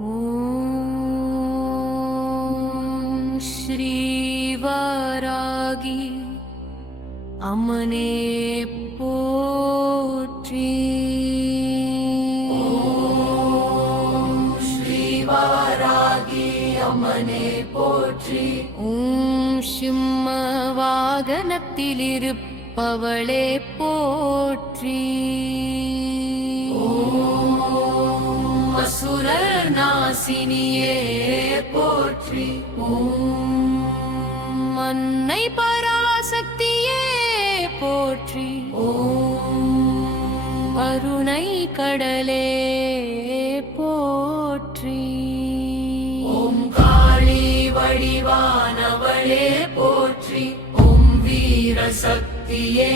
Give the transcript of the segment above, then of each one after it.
ஓம் ஸ்ரீ வாராகி அம்மனே போற்றி. ஓம் ஸ்ரீ வாராகி அம்மனே போற்றி. ஓம் சிம்ம வாகனத்திலிருப்பவளே போற்றி. ஓம் அசுரர் நாசினியே போற்றி. ஓம் அன்னை பராசக்தியே போற்றி. ஓம் கருணை கடலே போற்றி. ஓம் காளி வடிவானவளே போற்றி. ஓம் வீர சக்தியே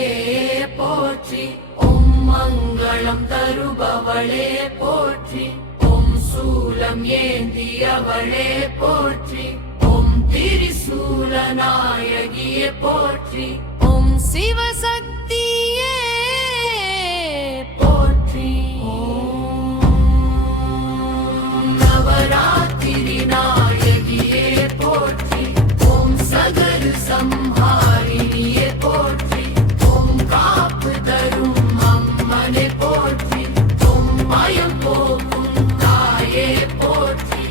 போற்றி. ஓம் மங்களம் தருபவளே போற்றி. ஓம் சூலம் ஏந்தியவளே போற்றி. ஓம் திரிசூல நாயகியே போற்றி. ஓம் சிவசக்தியே போற்றி. ஓம் நவராத்திரி நாயகியே போற்றி. ஓம் சகல சம்ஹாரிணியே போற்றி. ஓம் காப்பு தரும் அம்மனே போற்றி. ஓம் மயம் போக்கும் தாயே போற்றி.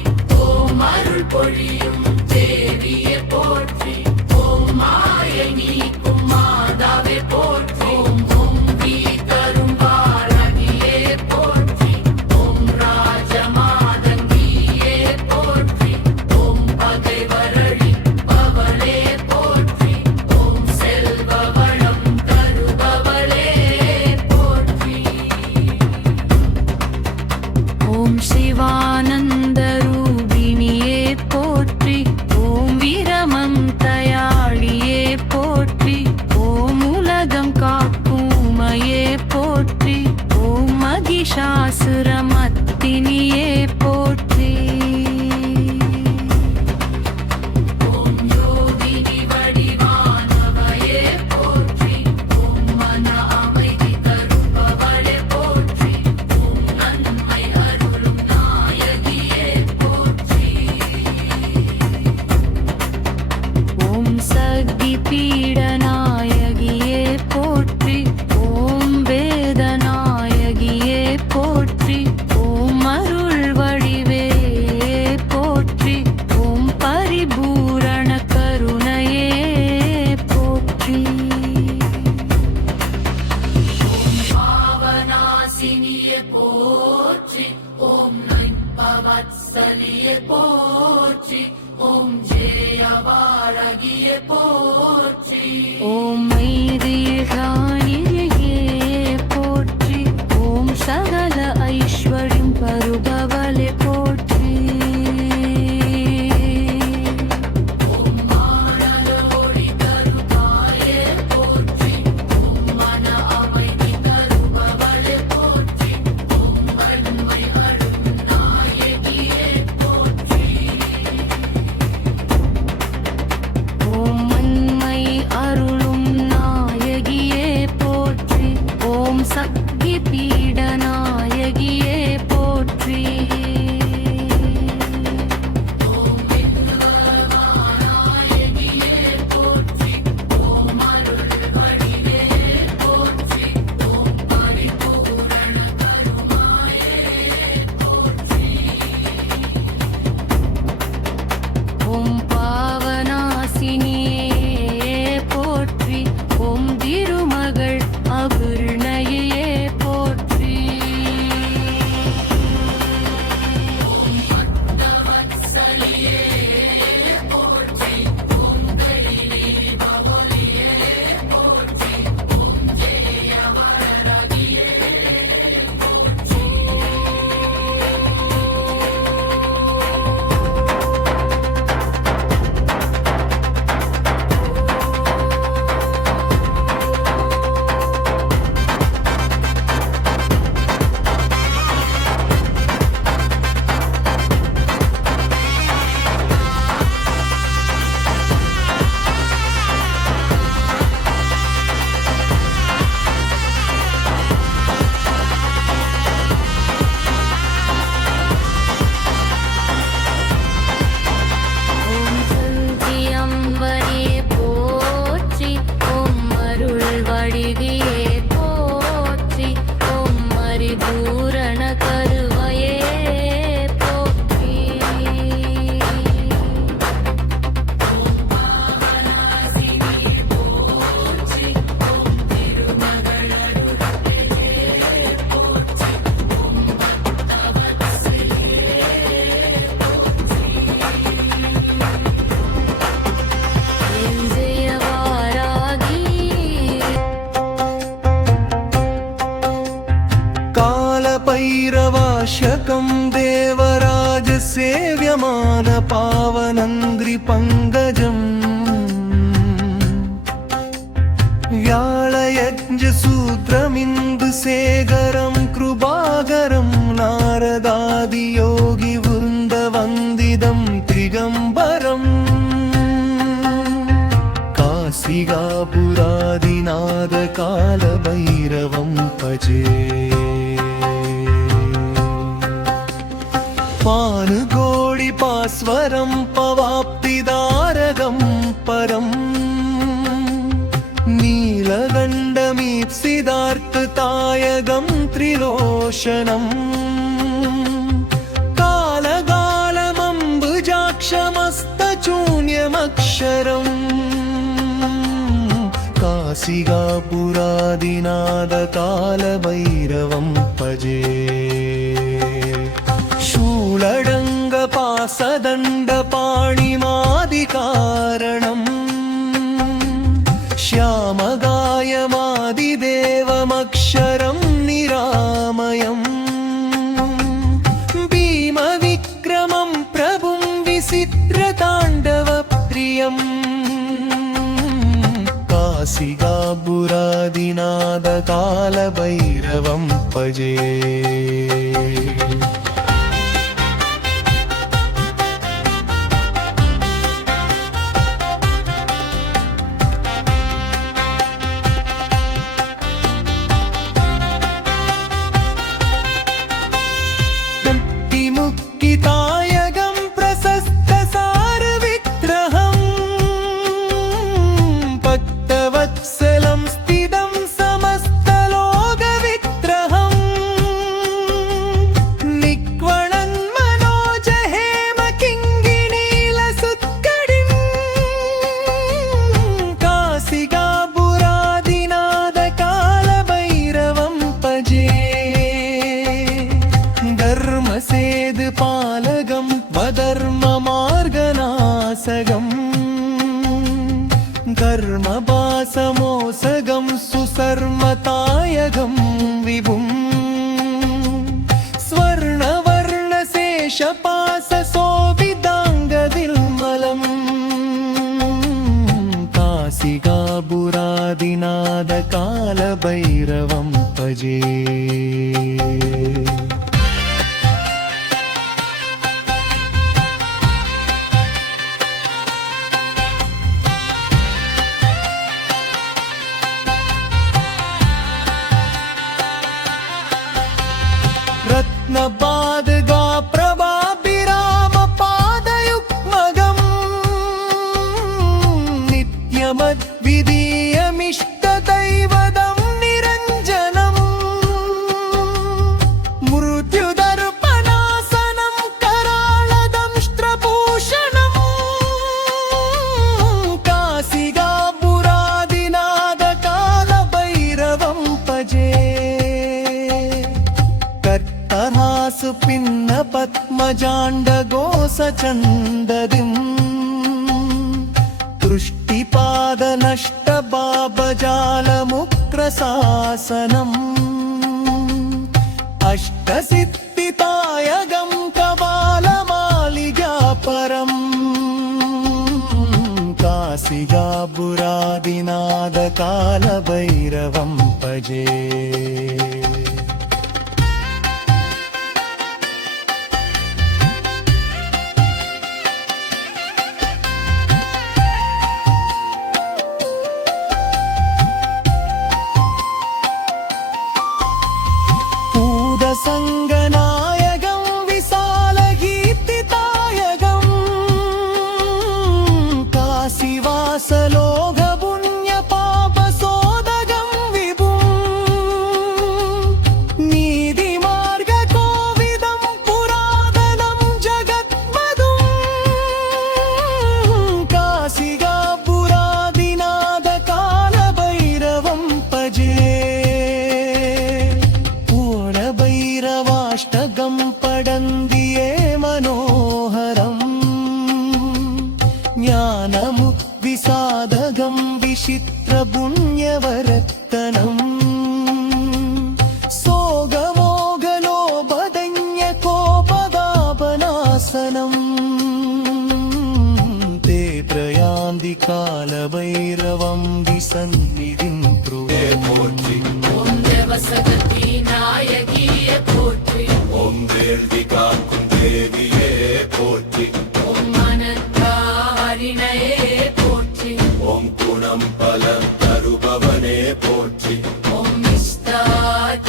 ஓம் அருள் பொழியும் தேவியே போற்றி. ஓம் மாயை நீக்கும் மாதாவே போற்றி. ஓம் வீ தரும் வாராகியே போற்றி. ஓம் ராஜமாதங்கியே போற்றி. ஓம் பகைவரழி பவளே போற்றி. ஓம் செல்வ வளம் தருபவளே போற்றி. ஓம் சிவானந்த ரூபிணியே போற்றி. ஓம் வீரமம் தயாளியே போற்றி. ஓம் உலகம் காக்கும் உமையே போற்றி. ஓம் மகிஷாசுரமர்த்தினியே போற்றி. ஓம் யோகினி வடிவானவளே போற்றி. ஓம் மன அமைதி தருபவளே போற்றி. ஓம் நன்மை அருளும் நாயகியே போற்றி. ஓம் சக்தி பீடநாயகியே போற்றி. ஓம் வேதநாயகியே போற்றி. ஓம் அருள் வடிவே போற்றி. ஓம் பரிபூரண கருணையே போற்றி. ஓம் பாவநாசினியே போற்றி. ஓம் நைம்பவத்சலியே போற்றி. ஓம் ஜெயவாரகியே போற்றி. ஓம் மைதிகாணியே போற்றி. ஓம் சகல ஐஸ்வர்யம் பருபவளே போற்றி. ஓம் மானலோடி தருதாயே போற்றி. ஓம் மன அமைதி தருபவளே போற்றி. ஓம் வன்மை அருள் நாயகியே போற்றி. ஓம் மன்மை அருளும் நாயகியே போற்றி. ஓம் சக்தி பீடநாயகியே సేవ్యమాన పావనంగ్రి పంగజం వ్యాళయజ్ఞసూత్రమిందు సేగరం కృపాగరం నారదాది యోగి వృందవందిదం త్రిగంబరం కాశిగాపురాదినాద కాలభైరవం భజే పానుగోడి పాస్వరం పవాప్తిదారగం పరం నీలగండమీప్సిదార్కతాయగం త్రిలోచనం కాలగాలమంబుజాక్షమస్తశూన్యమక్షరం కాశిగాపురాదినాద కాలభైరవం భజే शूलडङ्गपासदण्डपाणिमादिकारणम् श्यामगायमादिदेवमक्षरं निरामयम् भीमविक्रमं प्रभुं विचित्रताण्डवप्रियम् काशिगापुरादिनाद कालभैरवं भजे मुक्तितायगं प्रशस्तसारविग्रहं भक्तवत्सलं स्थितं समस्तलोकविग्रहं निक्वणन्मनोजहेमकिङ्गिणीलसुत्कडिं काशिगापुरादिनादकालभैरवं भजे धर्मसेदुपालकं वधर्ममार्गनाशकम् कर्मभासमोसगं सुसर्मतायगं विभुम् स्वर्णवर्णशेषपाशशोभिताङ्गविल्मलम् काशिगापुरादिनाद कालभैरवं भजे रत्नपादगा प्रभाभिरामपादयुग्मगं नित्यमद्विधीयमिष्टदैवतं निरञ्जनम् मृत्युदर्पणासनं कराळदंष्ट्रभूषणम् काशिगापुरादिनाद कालभैरवं भजे पिन्न पद्मजाण्डगोसचन्ददिं दृष्टिपादनष्टबाबजालमुक्रशासनम् अष्टसिद्धितायगं कपालमालिकापरम् काशिगापुरादिनाद कालभैरवं भजे संगनायकं विशालकीर्तितायकं काशीवासलोकपुण्यपापसोदगं विभुं नीतिमार्गकोविदं पुरातनं जगत्मधुं काशिगापुरादिनाद कालभैरवं भजे अष्टगं पडन्दिये मनोहरम् ज्ञानमुक्तिसाधकं विचित्रपुण्यवर्तनम् सोगमोगलोपदन्यकोपदापनासनम् தேவியே போற்றி ஓம் அனந்தாரிணையே போற்றி ஓம் குணம் பல தருபவனே போற்றி ஓம் இஷ்டா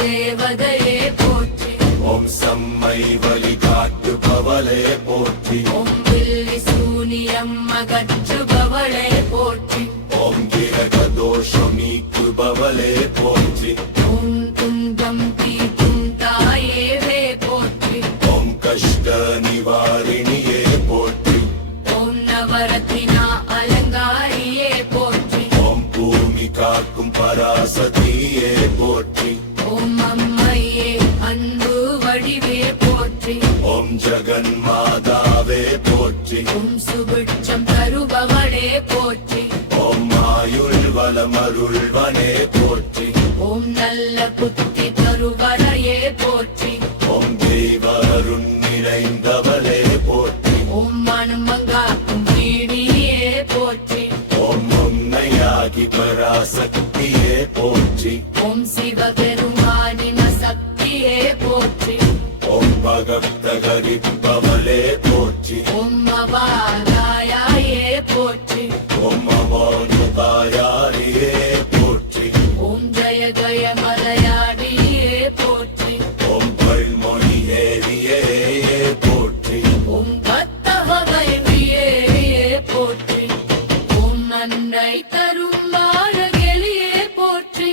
தேவதையே போற்றி ஓம் சம்மை வழிகாட்டுபவளே போற்றி ஓம் வில்லி சூனியம் அகற்றுபவளே போற்றி ஓம் கிரக தோஷம் நீக்குபவளே போற்றி ஓம் துன்பம் தீர்க்கும் தாயேவே போற்றி ஓம் கஷ்ட நிவாரிணியே போற்றி ஓம் நவரத்தினா அலங்காரியே போற்றி ஓம் பூமி காக்கும் பராசதியே போற்றி ஓம் அம்மையே அன்பு வடிவே போற்றி ஓம் ஜெகன் மாதாவே போற்றி ஓம் சுபிட்சம் தருபவளே போற்றி ஓம் ஆயுள் வளமருள்வனே போற்றி ஓம் நல்ல புத்தி தருவரையே போற்றி ஓம் தெய்வ அருள் நிறைந்தவளே போற்றி ஓம் மனுமங்காக்கும் வீடியே போற்றி ஓம் உன்னையாகி பராசக்தியே போற்றி ஓம் சிவபெருமானின சக்தியே போற்றி ஓம் பகப்தகரிப்பவளே போற்றி ஓம் அபாதாயே போற்றி ஓம் அமோனுதாயாரியே போற்றி ஓம் ஜய ஜய மலையாடியே போற்றி ஓம் பல்மொழி ஏரியே போற்றி ஓம் கத்தவகைவியே போற்றி ஓம் நன்மை தரும் மாழகெளியே போற்றி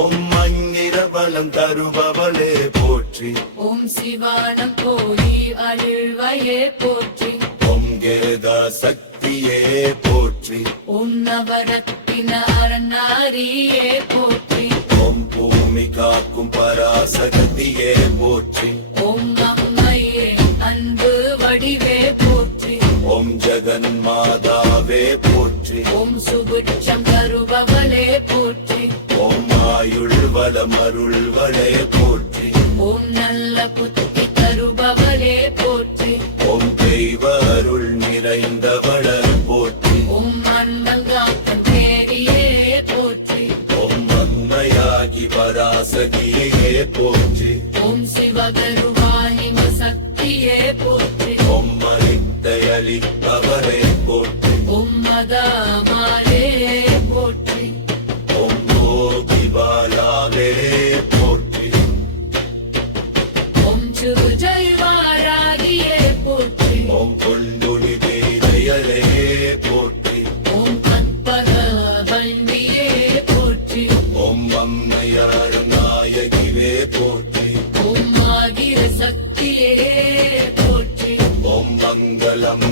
ஓம் மங்கிர பலம் தருபவளே போற்றி ஓம் சிவானம் போலி அழிழ்வையே போற்றி ஓம் கேத சக்தியே போற்றி ஓம் நவரத்தின அரணாரியே போற்றி ஓம் பூமி காக்கும் பராசக்தியே போற்றி ஓம் அம்மையே அன்பு வடிவே போற்றி ஓம் ஜெகன் மாதாவே போற்றி ஓம் சுபிட்சம் தருபவளே போற்றி ஓம் ஆயுள் வளமருள்வளே போற்றி ஓம் நல்ல புத்தி தருபவளே போற்றி ஓம் தெய்வ அருள் நிறைந்தவள போற்றி ஓம் மண்டங்காத்தன் தேரியே போற்றி ஓம் அம்மையாகி பராசகியே போற்றி ஓம் சிவபெருமானிம சக்தியே போற்றி ஓம் மரித்தையளிப்பவரே போற்றி ஓம் மதமாலே போற்றி ஓம் யோகி பாலாவே போற்றி ஓம் சுஜைவாராகியே போற்றி ஓம் கொண்டுனி தேதையலே போற்றி ஓம் கற்பக வண்டியே போற்றி ஓம் அம்மையார் நாயகிவே போற்றி ஓம் ஆகிர சக்தியே போற்றி ஓம் மங்களம்